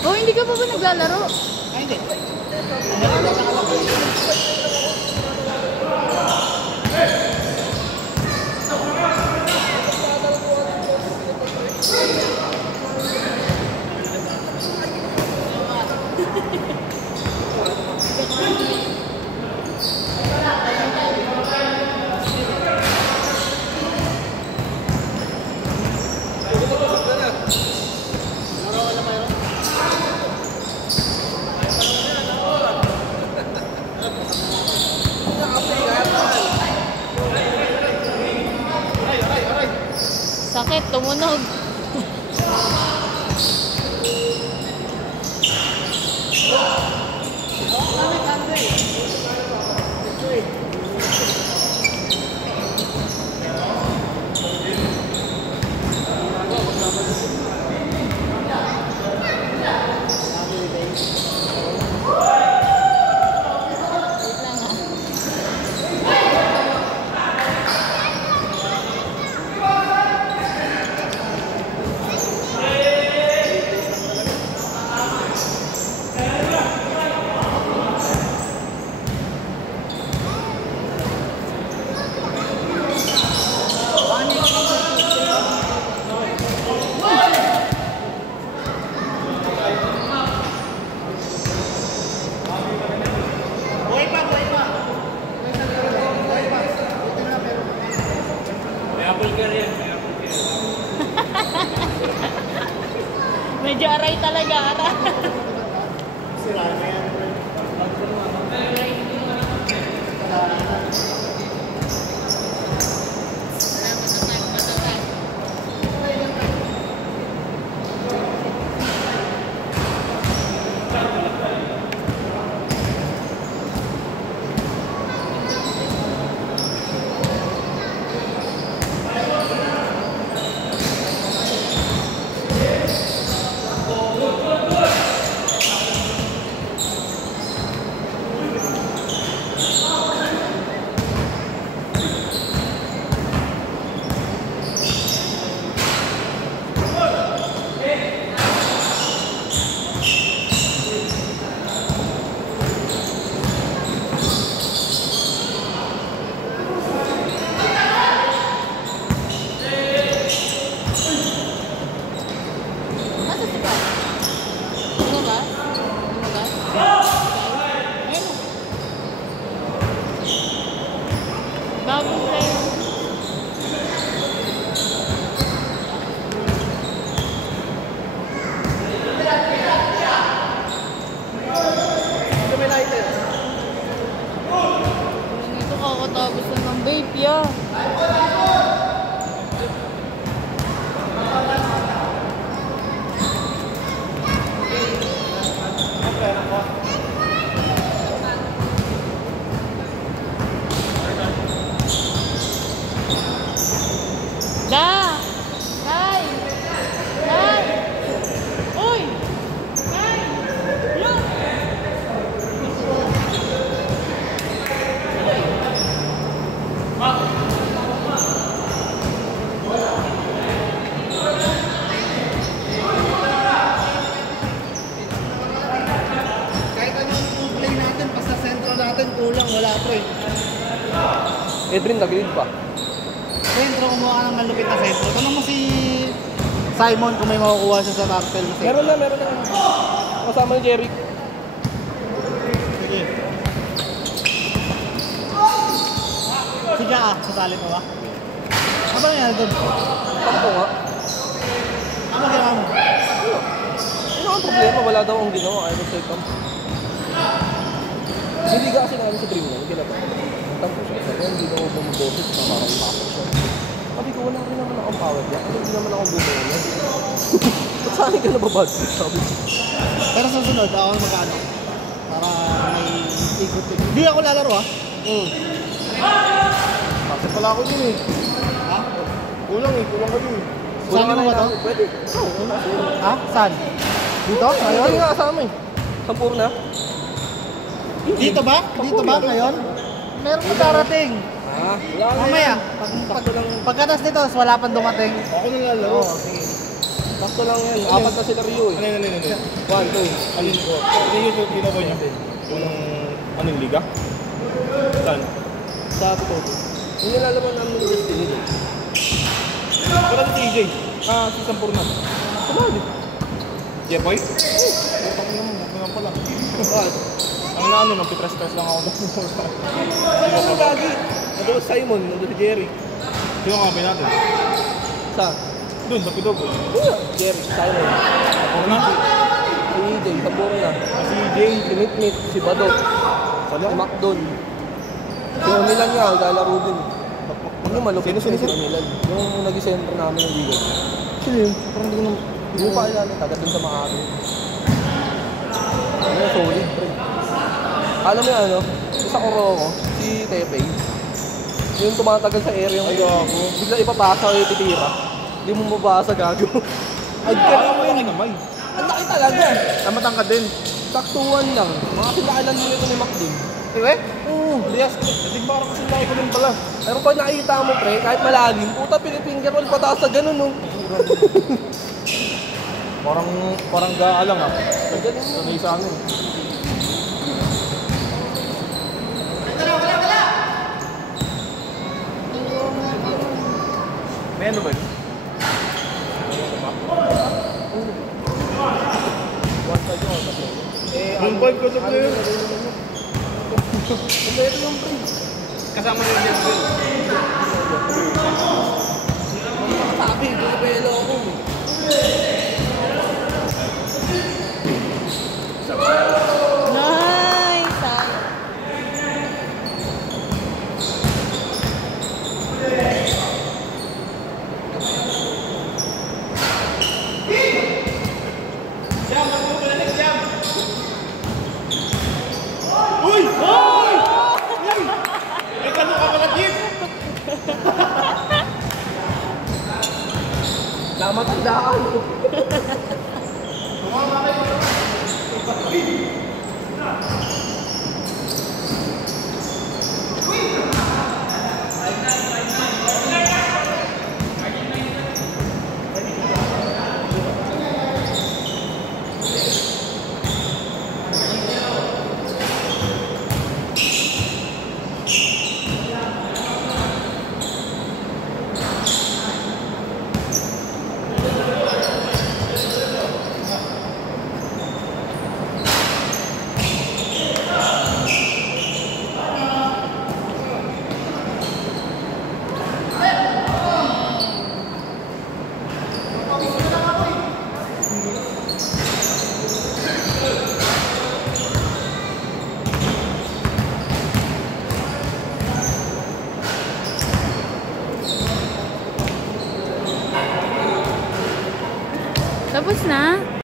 Oh, hindi ka pa ba naglalaro? Ay, hindi. Sakit, tumunog. Medyo aray talaga, aray. Sira na yan. Tapos na ng vape, yeah. Da! Kai! Kai! Uy! Kai! Look! Kahit anong play natin, basta sentro natin, kulang, wala po eh. Edrin, nag-lead pa. Sentro, kumuha ng malupit na sentro. Tanong mo si Simon kung may makukuha siya sa turtle. Meron na. Kasama ni Jerry. Sige. Sige sasali mo ba? Ano ba nangyari doon? Takbo nga. Wala daw ang ginawa, ayaw sa camp. Hindi ka kasi namin sa dream na, hindi na ba? Tampo siya, sabi, hindi na ako bumuboses na parang pasok siya. Sabi ko, wala rin naman akong power niya, kasi hindi naman ako bumuboses. Ba't saan ka nababad? Sabi ko. Pero sa sunod, ako ang mag-ano. Para may ikot-ikot. Hindi ako lalaro ha. Kasi pala ako din eh. Ha? Kulang ko din. Saan mo ba to? Pwede. Ha? Saan? Dito? Ngayon? Hindi nga kasama eh. Sampur na. Dito ba? Dito ba ngayon? Meron pa darating. Ah, wala na Mamaya. yan. Sakto lang. Pagkatas nito, wala pang dumating. Ako na lalaro. sige. Sakto lang yan. Apat na sila Rio eh. Ano? 1, 2. Alin ko? Ano yung ginawa niya? Yung anong liga? Saan? Sa Toto. Yung nilalaman namin ng Destiny eh. Pero si TJ. Si Sampurna. Kumali. Jeboy? Putak mo naman. Huwag naman pala. Ang naano, magpipress-press lang ako. Ano yung lagi? Nandun si Simon, nandun si Jerry. Sino nga ba natin? Sa? Doon, sa Pidogo. Jerry, si Simon. Sampurna? Si Jay, Sampuro na. Si Jay. Si Mitmit, si Badok. Si Macdon. Si Milan nga, lalaro din. Ano malupit si Milan? Yung nag-center namin ng Liga. Sino yun? Parang hindi ko na... Hindi mo pa kilala, taga dun sa Makati. Ano, solid, pre. Alam mo yung ano, sa Oroco, si Tepey. Yung tumatagal sa area yung bigla ipapasa o ititira. Hindi mo mabasa, gago. Ay, Kaya mo yun naman. ang laki talaga. Namatangkad din. Saktuhan lang. Mga kinailan mo nito ni Macdon. Iwe? Oo. Lias. Hindi parang kasi laki ko din pala. Pero pag nakikita mo, pre, kahit malalim, puta, pinifinger roll pataas na ganun, no? Parang gaalang ah. Ganun yun. Sanay sa amin. May ano ba yun? One side yun, tatlo. Yung vibe ko sa player. Kompleto yung pre. Kasama rin yung Jeff. Sabi, bumibelo ako. Nice! Uy! Uy! May kano ka pala, Jeff! Namatandaan. Tapos na?